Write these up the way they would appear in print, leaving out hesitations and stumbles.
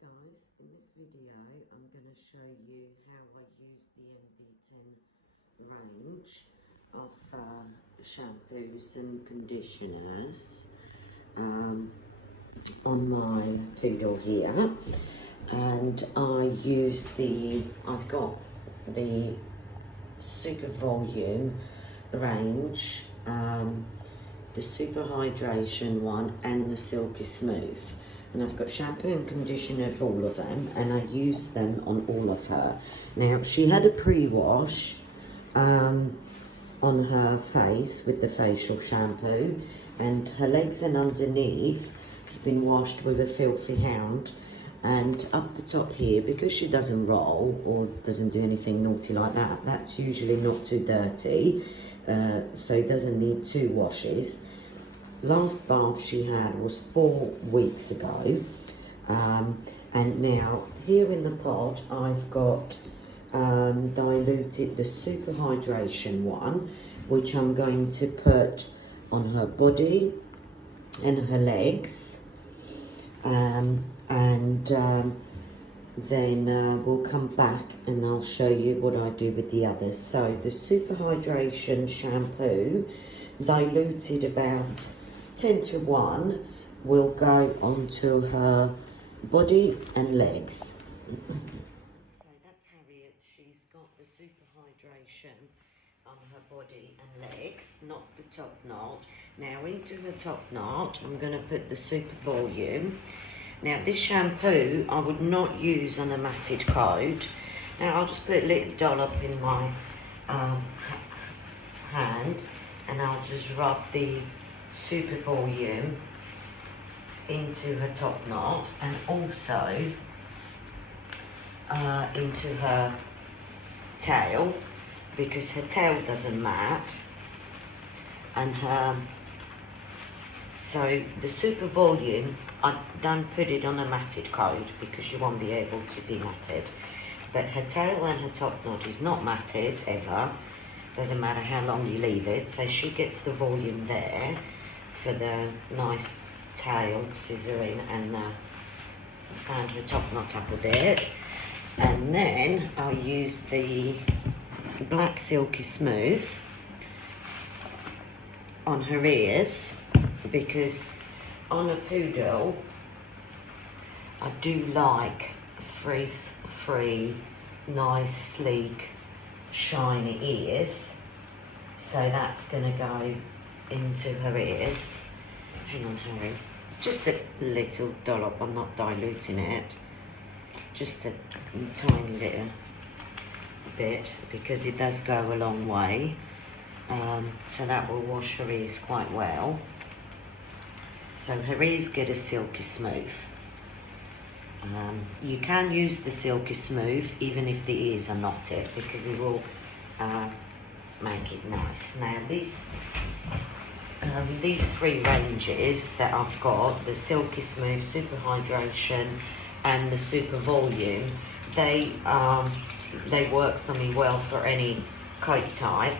Guys, in this video I'm going to show you how I use the MD10 range of shampoos and conditioners on my poodle here, and I've got the super volume range, the super hydration one and the silky smooth. And I've got shampoo and conditioner for all of them, and I use them on all of her. Now, she had a pre-wash on her face with the facial shampoo, and her legs and underneath has been washed with a filthy hound. And up the top here, because she doesn't roll or doesn't do anything naughty like that, that's usually not too dirty, so it doesn't need 2 washes. Last bath she had was 4 weeks ago, and now here in the pot I've got diluted the super hydration one, which I'm going to put on her body and her legs, then we'll come back and I'll show you what I do with the others. So the super hydration shampoo, diluted about 10 to 1, will go onto her body and legs. So that's Harriet. She's got the super hydration on her body and legs, not the top knot. Now into her top knot I'm going to put the super volume. Now this shampoo I would not use on a matted coat. Now I'll just put a little dollop in my hand, and I'll just rub the super volume into her top knot and also into her tail, because her tail doesn't mat, and so the super volume, I don't put it on a matted coat because you won't be able to demat it, but her tail and her top knot is not matted ever, doesn't matter how long you leave it, so she gets the volume there for the nice tail scissoring and stand her top knot up a bit. And then I'll use the black silky smooth on her ears, because on a poodle I do like frizz-free, nice, sleek, shiny ears, so that's gonna go into her ears. Hang on, Harry. Just a little dollop, I'm not diluting it. Just a tiny little bit, because it does go a long way. So that will wash her ears quite well. So her ears get a silky smooth. You can use the silky smooth even if the ears are knotted, because it will make it nice. Now these 3 ranges that I've got, the silky smooth, super hydration and the super volume, they work for me well for any coat type.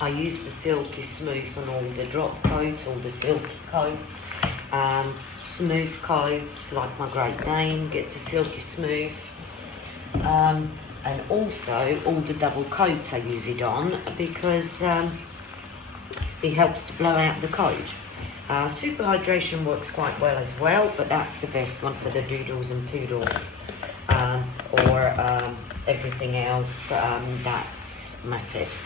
I use the silky smooth on all the drop coats, all the silky coats, smooth coats like my Great Dane gets a silky smooth, and also all the double coats I use it on, because it helps to blow out the coat. Super hydration works quite well as well, but that's the best one for the doodles and poodles, or everything else that's matted.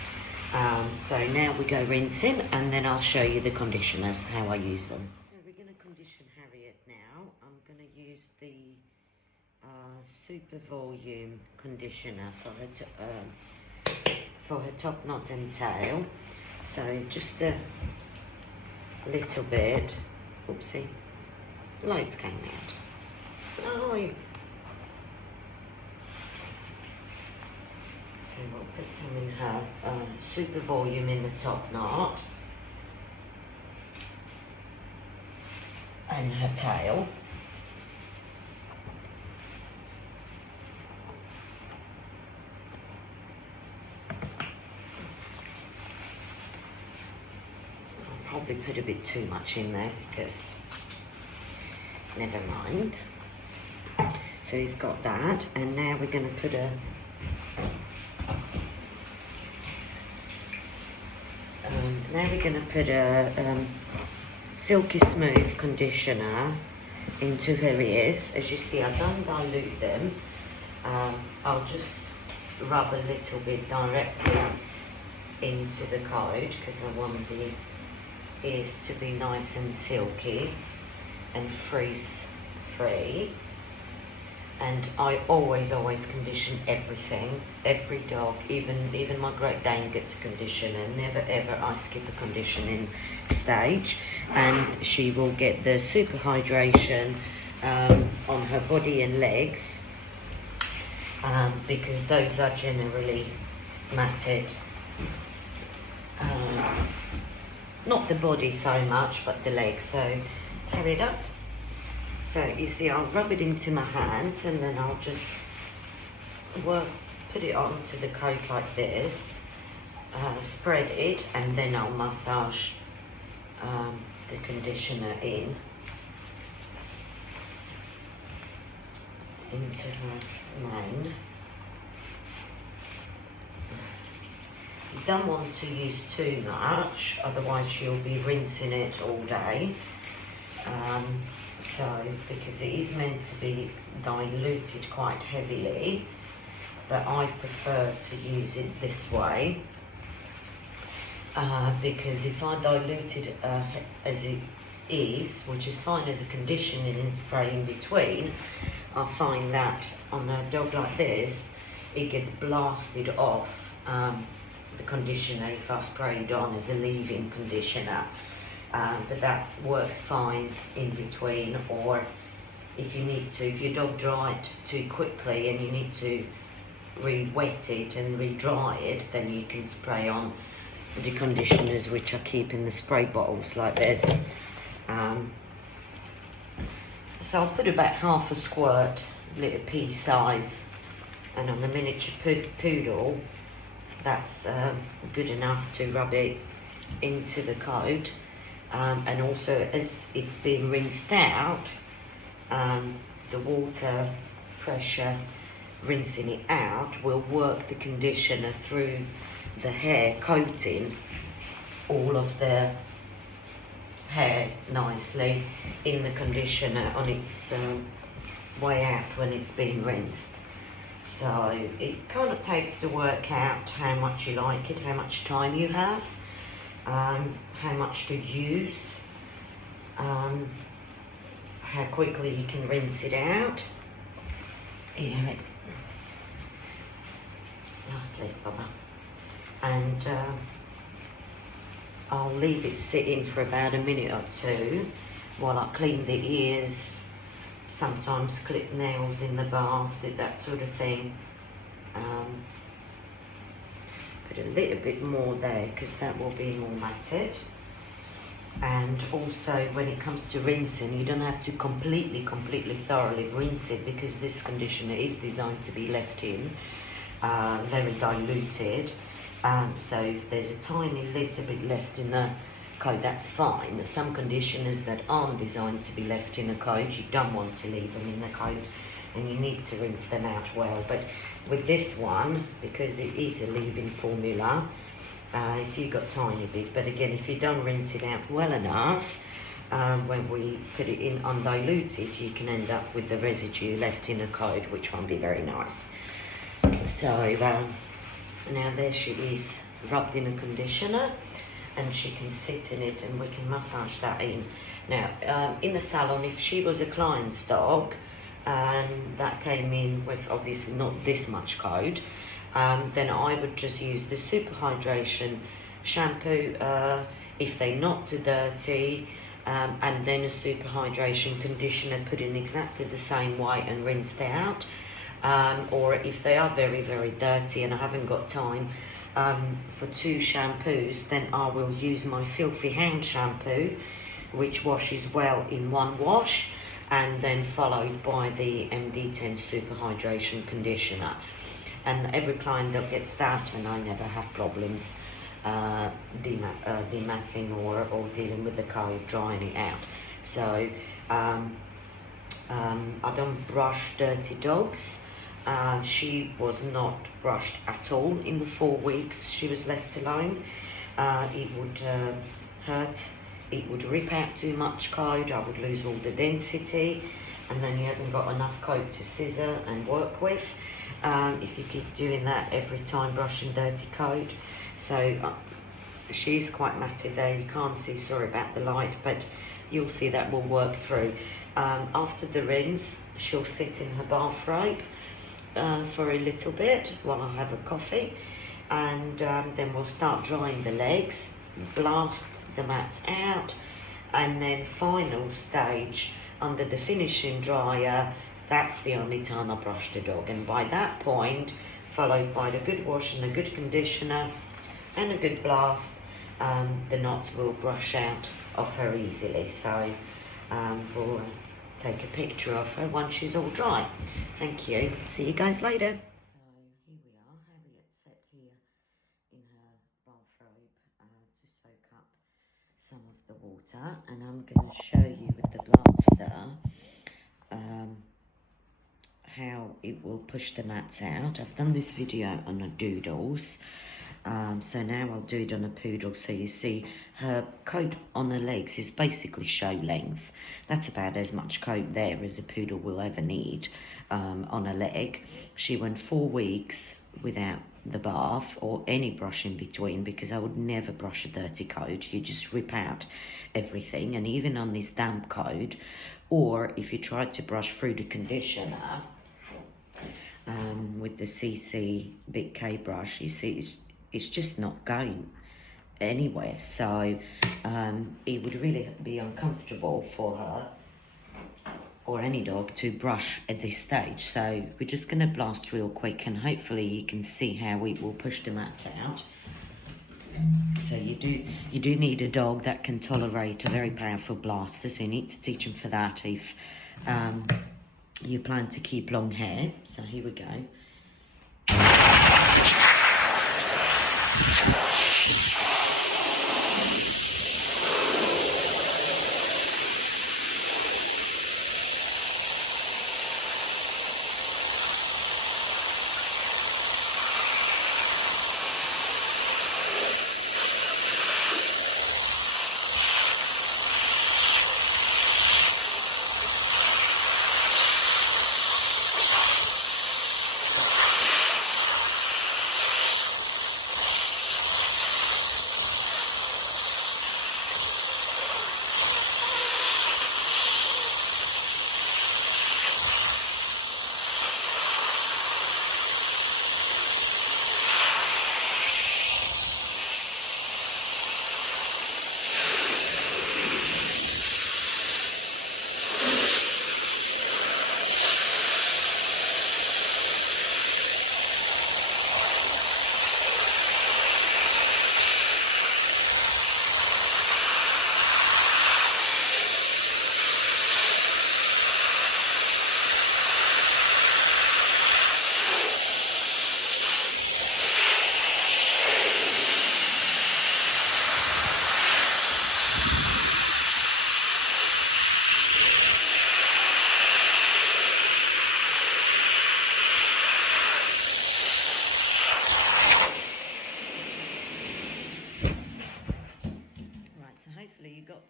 So now we go rinsing, and then I'll show you the conditioners, how I use them. So we're going to condition Harriet now. I'm going to use the super volume conditioner for her top knot and tail. So just a little bit. Oopsie, loads came out. Oh. So we'll put some in her super volume in the top knot and her tail. I'll probably put a bit too much in there, because never mind. So you've got that, and now we're going to put a Silky Smooth conditioner into her ears. As you see, I don't dilute them. I'll just rub a little bit directly into the coat because I want the ears to be nice and silky and frizz free. And I always condition everything. Every dog, even my Great Dane gets a conditioner. Never ever I skip a conditioning stage. And she will get the super hydration on her body and legs because those are generally matted. Not the body so much, but the legs. So carry it up. So you see, I'll rub it into my hands and then I'll just put it onto the coat like this, spread it, and then I'll massage the conditioner into her mane. You don't want to use too much, otherwise you'll be rinsing it all day. Because it is meant to be diluted quite heavily, but I prefer to use it this way because if I dilute it as it is, which is fine as a conditioning and spray in between, I find that on a dog like this, it gets blasted off the conditioner if I spray it on as a leave-in conditioner. But that works fine in between, or if you need to, if your dog dry it too quickly and you need to re-wet it and re-dry it, then you can spray on the conditioners, which I keep in the spray bottles like this. So I'll put about half a squirt, little pea size, and on a miniature poodle, that's good enough to rub it into the coat. And also, as it's being rinsed out, the water pressure rinsing it out will work the conditioner through the hair, coating all of the hair nicely in the conditioner on its way out when it's being rinsed. So it kind of takes to work out how much you like it, how much time you have, how much to use, how quickly you can rinse it out. Here, lastly, Bubba. And I'll leave it sitting for about a minute or two while I clean the ears, sometimes clip nails in the bath, that sort of thing. Put a little bit more there because that will be more matted. And also when it comes to rinsing, you don't have to completely thoroughly rinse it because this conditioner is designed to be left in very diluted. So if there's a tiny little bit left in the coat, that's fine. There's some conditioners that aren't designed to be left in a coat. You don't want to leave them in the coat and you need to rinse them out well. But with this one, because it is a leave-in formula, if you got tiny bit, but again, if you don't rinse it out well enough, when we put it in undiluted, you can end up with the residue left in a coat, which won't be very nice. So now there she is, rubbed in a conditioner, and she can sit in it and we can massage that in. Now, in the salon, if she was a client's dog, that came in with obviously not this much coat, then I would just use the super hydration shampoo if they're not too dirty, and then a super hydration conditioner put in exactly the same way and rinsed out. Or if they are very dirty and I haven't got time for 2 shampoos, then I will use my Filthy Hound shampoo, which washes well in one wash, and then followed by the MD10 Super Hydration Conditioner. And every client that gets that, and I never have problems dematting or dealing with the coat, drying it out. So I don't brush dirty dogs. She was not brushed at all in the 4 weeks she was left alone. It would hurt, it would rip out too much coat, I would lose all the density, and then you haven't got enough coat to scissor and work with if you keep doing that every time brushing dirty coat. So she's quite matted there, you can't see, sorry about the light, but you'll see that will work through. After the rinse, she'll sit in her bathrobe for a little bit while I have a coffee, and then we'll start drying the legs, blast the mats out, and then final stage under the finishing dryer, that's the only time I brush the dog, and by that point, followed by the good wash and a good conditioner and a good blast, the knots will brush out of her easily. So we'll take a picture of her once she's all dry. Thank you. See you guys later. So here we are, Harriet's set here in her bathrobe to soak up some of the water, and I'm going to show you with the blaster how it will push the mats out. I've done this video on a doodles, so now I'll do it on a poodle. So you see her coat on her legs is basically show length. That's about as much coat there as a poodle will ever need on a leg. She went 4 weeks without the bath or any brush in between, because I would never brush a dirty coat. You just rip out everything, and even on this damp coat, or if you try to brush through the conditioner with the CC Big K brush, you see it's just not going anywhere. So it would really be uncomfortable for her or any dog to brush at this stage. So we're just going to blast real quick, and hopefully you can see how it will push the mats out. So you do need a dog that can tolerate a very powerful blaster, so you need to teach them for that if you plan to keep long hair. So here we go.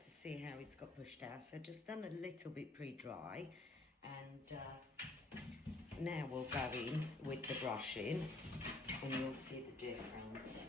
To see how it's got pushed out, so just done a little bit pre-dry, and now we'll go in with the brushing and you'll see the difference.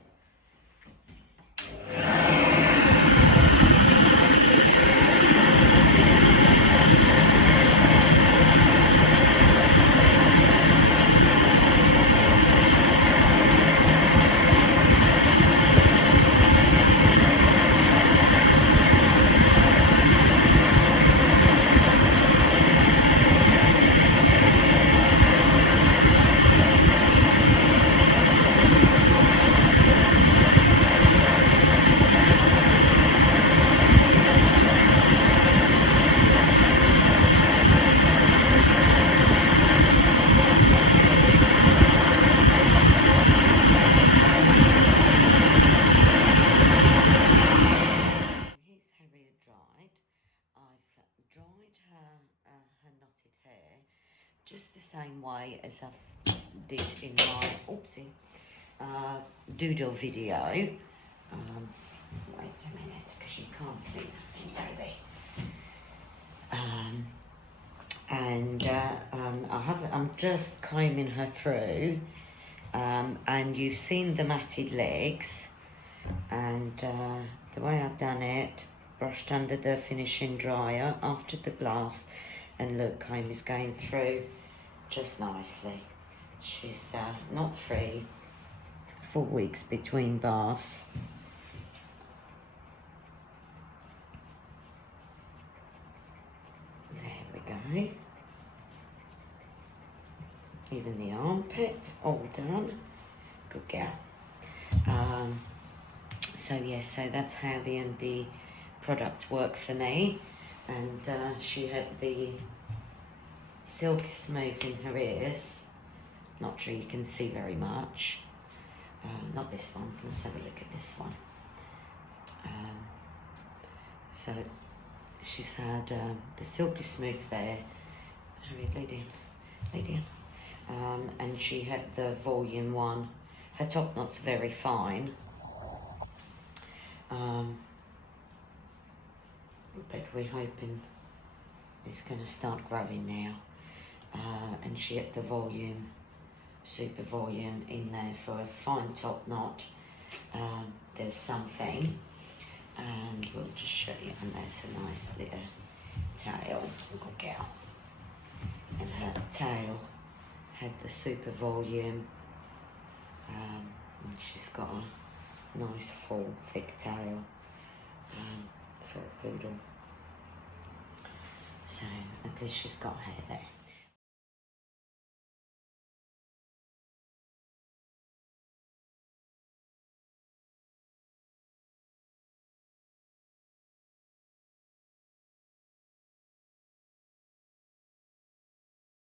just the same way as I did in my doodle video. Wait a minute, because you can't see nothing, baby. I'm just combing her through, and you've seen the matted legs, and the way I've done it, brushed under the finishing dryer after the blast, and look, comb is going through just nicely. She's not 3, 4 weeks between baths. There we go. Even the armpits, all done. Good girl. So that's how the MD products work for me. And she had the Silky Smooth in her ears. Not sure you can see very much. Not this one. Let's have a look at this one. So she's had the Silky Smooth there. Harriet, lay down. And she had the volume one. Her top knot's very fine. But we're hoping it's going to start growing now. And she had the volume, super volume in there for a fine top knot. There's something, and we'll just show you. And there's a nice little tail. Good girl. And her tail had the super volume. And she's got a nice full thick tail for a poodle. So at least she's got hair there.